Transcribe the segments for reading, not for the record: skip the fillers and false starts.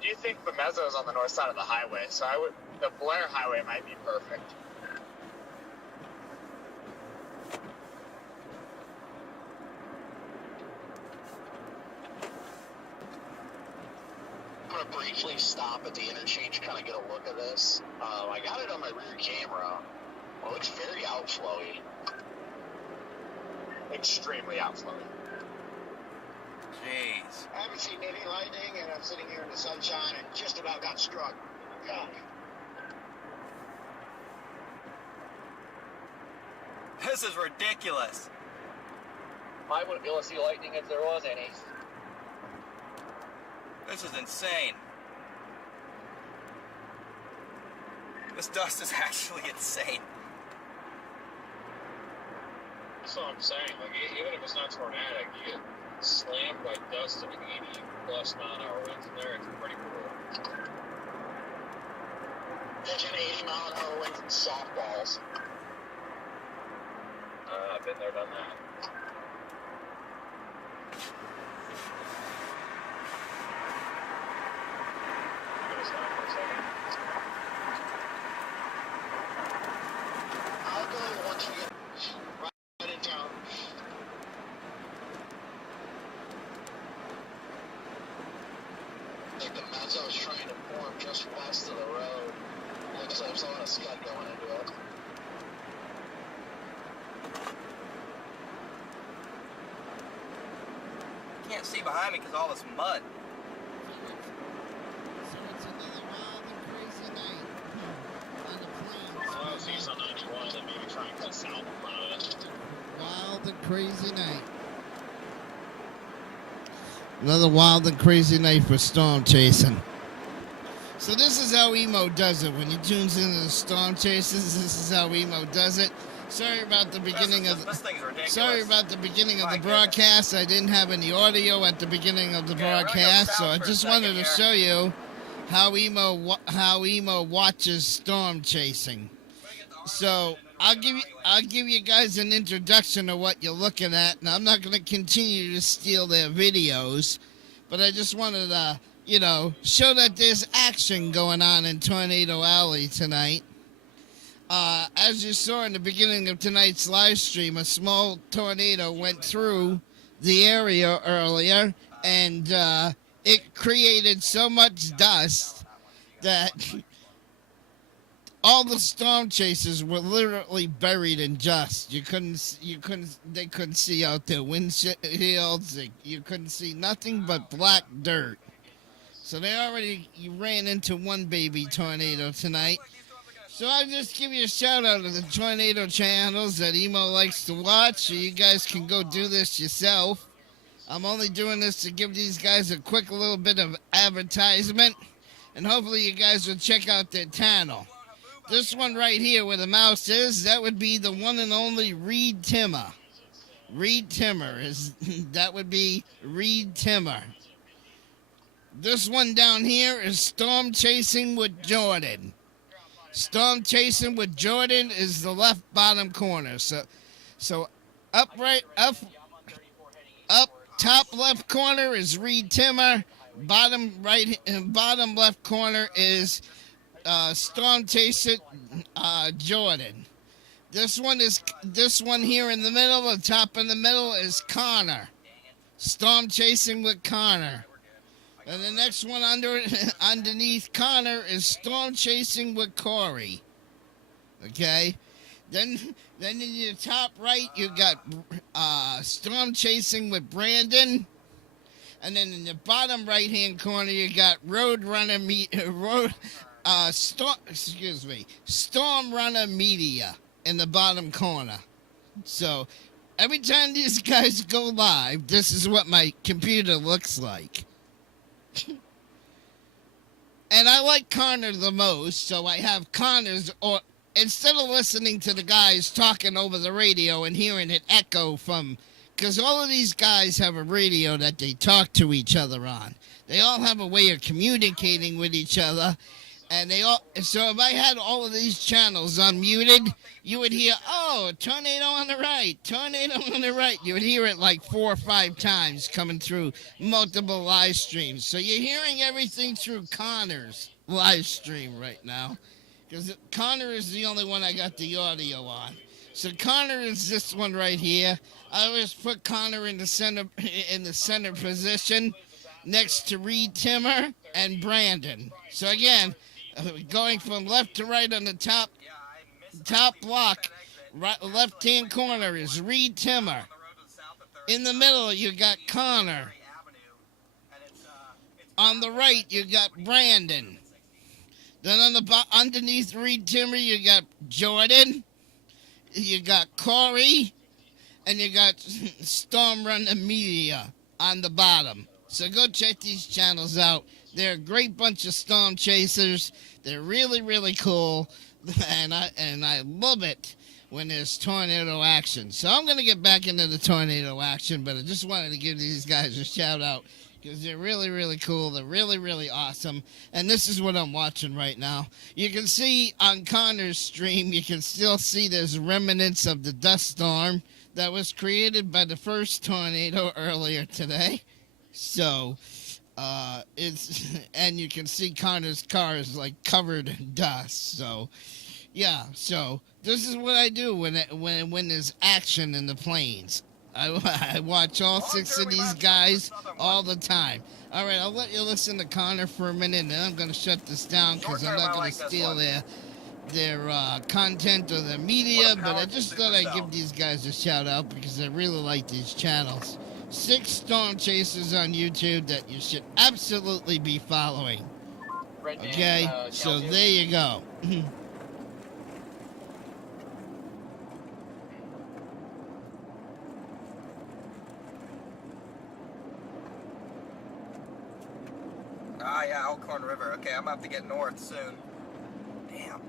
do think the mezzo is on the north side of the highway, so the Blair Highway might be perfect. I'm going to briefly stop at the interchange, kind of get a look at this. I got it on my rear camera. Well, it's very outflowy. Extremely outflowy. Jeez. I haven't seen any lightning, and I'm sitting here in the sunshine and just about got struck. God. This is ridiculous. I wouldn't be able to see lightning if there was any. This is insane. This dust is actually insane. That's what I'm saying. Like, even if it's not tornadic, you get slammed by dust at 80 plus mile-an-hour winds in there. It's pretty cool. Imagine 80 mile-an-hour winds and softballs. I've been there, done that. Give us time for a second. I'll go once we get right in town. I think the mezzo is trying to form just west of the road. Looks like there's a lot of scud going into it. Can't see behind me because all this mud. So it's another wild and crazy night on the plains. Well, see some 91 and maybe try and cut south in front of it. Wild and crazy night. Another wild and crazy night for storm chasing. So this is how Emo does it. When he tunes into the storm chases, this is how Emo does it. Sorry about the beginning of this thing's ridiculous. Sorry about the beginning of My the broadcast. I didn't have any audio at the beginning of the broadcast, so I just wanted to show you how Emo watches storm chasing. So I'll give you guys an introduction of what you're looking at, and I'm not going to continue to steal their videos, but I just wanted to, show that there's action going on in Tornado Alley tonight. As you saw in the beginning of tonight's live stream, a small tornado went through the area earlier, and it created so much dust that all the storm chasers were literally buried in dust. They couldn't see out their windshields. You couldn't see nothing but black dirt. So they already ran into one baby tornado tonight. So I'll just give you a shout out to the tornado channels that Emo likes to watch, so you guys can go do this yourself. I'm only doing this to give these guys a quick little bit of advertisement, and hopefully you guys will check out their channel. This one right here where the mouse is, that would be the one and only Reed Timmer. Reed Timmer that would be Reed Timmer. This one down here is Storm Chasing with Jordan. Storm Chasing with Jordan is the left bottom corner. So up top left corner is Reed Timmer. Bottom left corner is Storm Chasing Jordan. This one here in the middle, the top in the middle is Connor. Storm Chasing with Connor. And the next one underneath Connor is Storm Chasing with Corey. Okay? Then in your top right, you got Storm Chasing with Brandon. And then in the bottom right-hand corner, you got Storm Runner Media in the bottom corner. So every time these guys go live, this is what my computer looks like. And I like Connor the most, so I have Connor's, or instead of listening to the guys talking over the radio and hearing it echo from, because all of these guys have a radio that they talk to each other on. They all have a way of communicating with each other, And they all, so if I had all of these channels unmuted, you would hear, oh, tornado on the right, tornado on the right. You would hear it like 4 or 5 times coming through multiple live streams. So you're hearing everything through Connor's live stream right now. Because Connor is the only one I got the audio on. So Connor is this one right here. I always put Connor in the center position next to Reed Timmer and Brandon. So again, going from left to right on the top block, right, left-hand corner is Reed Timmer. In the middle, you got Connor. On the right, you got Brandon. Then on the underneath Reed Timmer, you got Jordan. You got Corey. And you got Storm Runner Media on the bottom. So go check these channels out. They're a great bunch of storm chasers. They're really, really cool. And I love it when there's tornado action. So I'm going to get back into the tornado action, but I just wanted to give these guys a shout out because they're really, really cool. They're really, really awesome. And this is what I'm watching right now. You can see on Connor's stream, you can still see there's remnants of the dust storm that was created by the first tornado earlier today. So, and you can see Connor's car is like covered in dust. So, yeah, so this is what I do when there's action in the plains. I watch all 6 of these guys all the time. All right, I'll let you listen to Connor for a minute, and then I'm going to shut this down because I'm not going to steal their content or their media, but I just thought I'd give these guys a shout out because I really like these channels. 6 storm chasers on YouTube that you should absolutely be following. Okay, so there you go. Ah, yeah, Elkhorn River. Okay, I'm about to get north soon. Damn.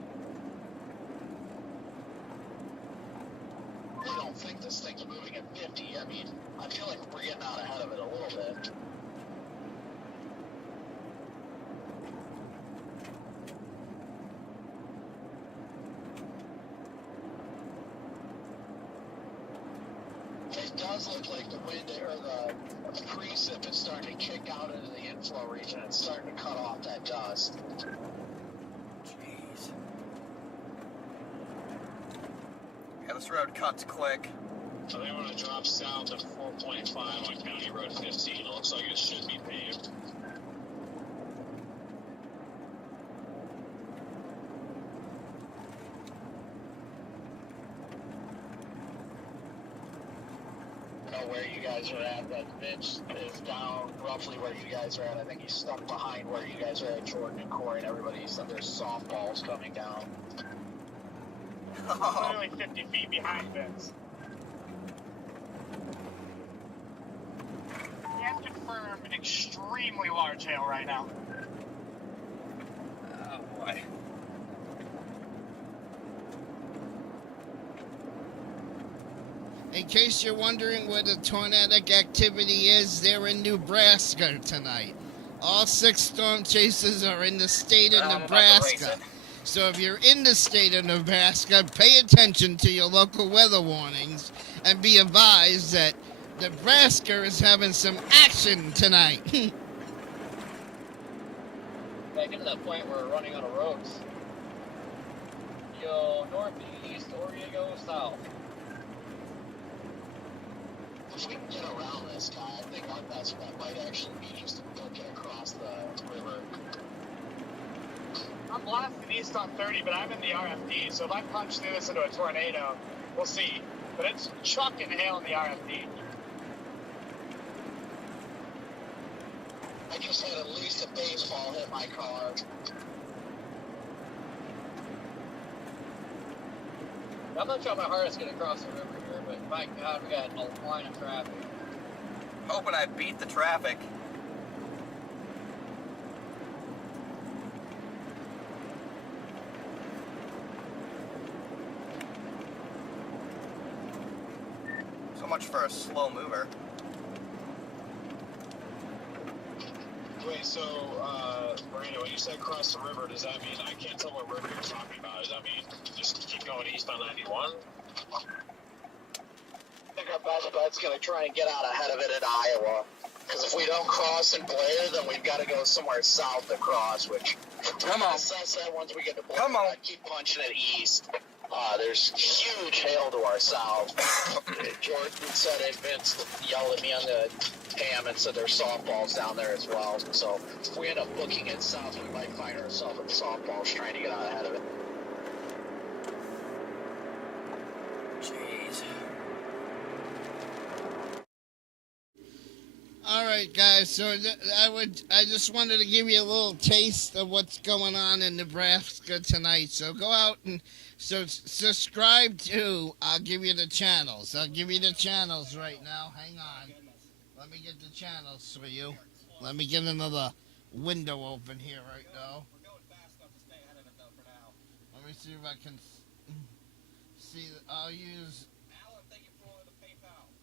I don't think this thing's moving at 50. I mean, I feel like we're getting out ahead of it a little bit. It does look like the wind or the precip is starting to kick out into the inflow region. It's starting to cut off that dust. Jeez. Yeah, this road cuts quick. So they want to drop south at 4.5 on County Road 15. It looks like it should be paved. Where you guys are at, that Mitch is down roughly where you guys are at. I think he's stuck behind where you guys are at, Jordan and Corey and everybody. So there's softballs coming down. Literally 50 feet behind Vince. He has confirmed an extremely large hail right now. Oh boy. In case you're wondering where the tornadic activity is, they're in Nebraska tonight. All 6 storm chasers are in the state of Nebraska. So if you're in the state of Nebraska, pay attention to your local weather warnings and be advised that Nebraska is having some action tonight. Back into that point where we're running out of roads. You go northeast or you go south. If we can get around this guy, I think our best bet might actually be just to book it across the river. I'm blasting east on 30, but I'm in the RFD, so if I punch through this into a tornado, we'll see. But it's chucking hail in the RFD. I just had at least a baseball hit my car. I'm not trying my hardest to get across the river here, but my God, we got a line of traffic. Hoping I beat the traffic. So much for a slow mover. Wait, so Marina, when you said cross the river, does that mean, I can't tell what river you're talking about. Does that mean just keep going east on 91? I think our best bet's going to try and get out ahead of it in Iowa. Because if we don't cross in Blair, then we've got to go somewhere south to cross, which... Come on. Assess that once we get to Blair. Come on. I'd keep punching it east. There's huge hail to our south. Jordan said it. Vince yelled at me on the cam and said there's softballs down there as well. So if we end up booking it south, we might find ourselves with softballs trying to get out ahead of it. Jeez. All right, guys. So I just wanted to give you a little taste of what's going on in Nebraska tonight. So go out and subscribe to. I'll give you the channels. I'll give you the channels right now. Hang on. Let me get the channels for you. Let me get another window open here right now. Let me see if I can see. I'll use.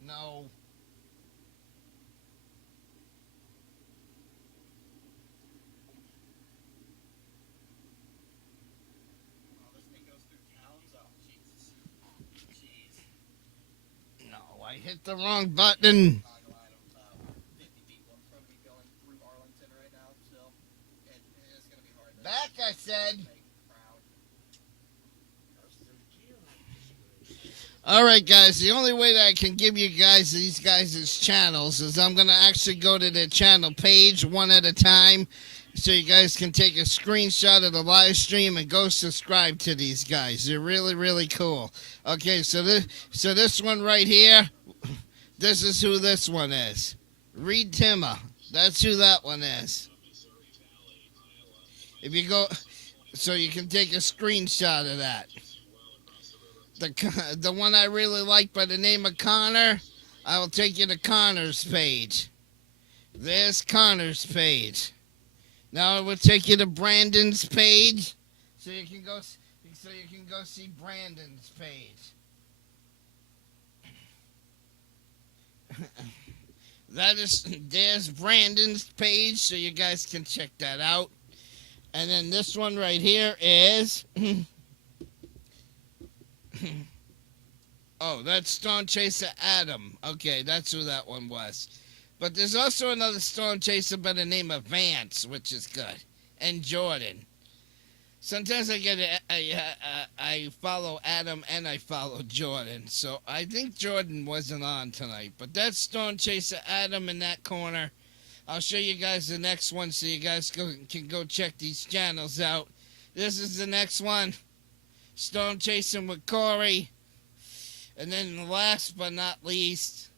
No. I hit the wrong button. Back, I said. All right, guys. The only way that I can give you guys these guys' channels is I'm going to actually go to their channel page one at a time so you guys can take a screenshot of the live stream and go subscribe to these guys. They're really, really cool. Okay, so this one right here, this is who this one is. Reed Timmer. That's who that one is. If you go, so you can take a screenshot of that. The one I really like by the name of Connor, I will take you to Connor's page. There's Connor's page. Now I will take you to Brandon's page, so you can go see Brandon's page. There's Brandon's page, so you guys can check that out. And then this one right here is oh, that's Storm Chaser Adam. Okay, that's who that one was. But there's also another Storm Chaser by the name of Vance, which is good, and Jordan. Sometimes I follow Adam and I follow Jordan. So I think Jordan wasn't on tonight. But that's Storm Chaser Adam in that corner. I'll show you guys the next one so you guys can go check these channels out. This is the next one. Storm Chasing with Corey. And then last but not least,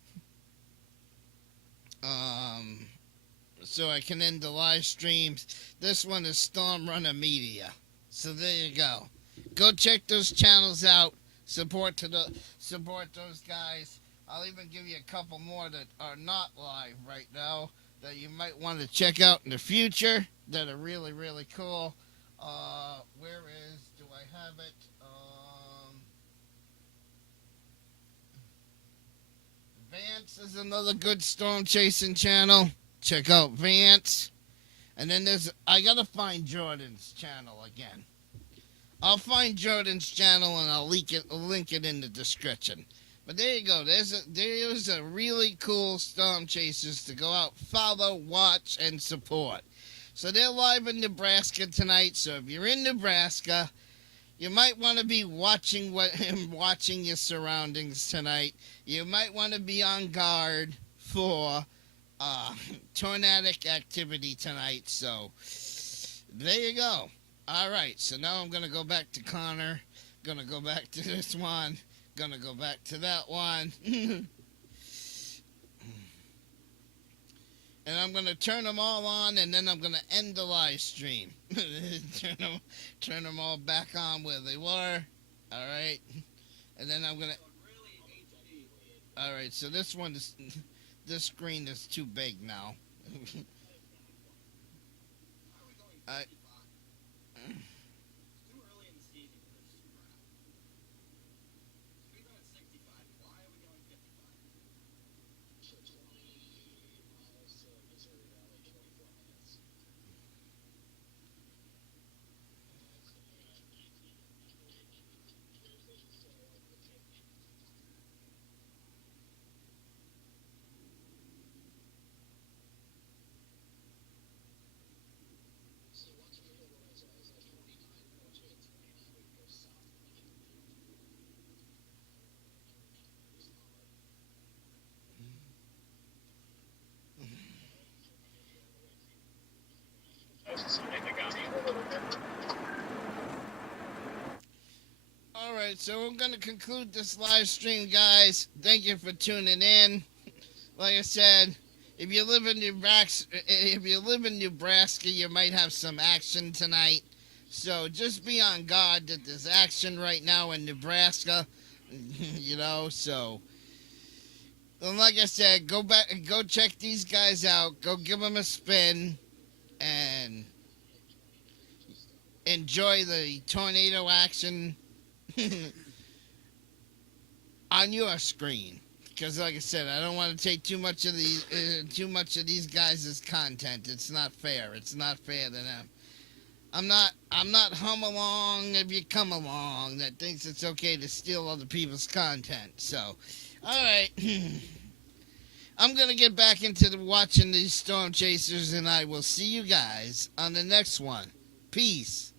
so I can end the live streams, this one is Storm Runner Media. So there you go. Go check those channels out. Support those guys. I'll even give you a couple more that are not live right now that you might want to check out in the future that are really, really cool. Do I have it? Vance is another good storm chasing channel. Check out Vance. And then I gotta find Jordan's channel again. I'll find Jordan's channel and I'll link it in the description. But there you go. There's a really cool storm chasers to go out, follow, watch, and support. So they're live in Nebraska tonight. So if you're in Nebraska, you might want to be watching your surroundings tonight. You might want to be on guard for tornadic activity tonight. So there you go. All right. So now I'm going to go back to Connor. Going to go back to this one. Going to go back to that one. And I'm going to turn them all on, and then I'm going to end the live stream. turn them all back on where they were. All right. And then I'm going to... All right, so this screen is too big now. so we're going to conclude this live stream, guys. Thank you for tuning in. Like I said, if you live in Nebraska, you might have some action tonight. So just be on guard that there's action right now in Nebraska. You know, so. And like I said, go check these guys out. Go give them a spin and enjoy the tornado action on your screen. Because, like I said, I don't want to take too much of these guys' content. It's not fair. It's not fair to them. I'm not hum along if you come along that thinks it's okay to steal other people's content. So, all right. I'm going to get back into watching these storm chasers, and I will see you guys on the next one. Peace.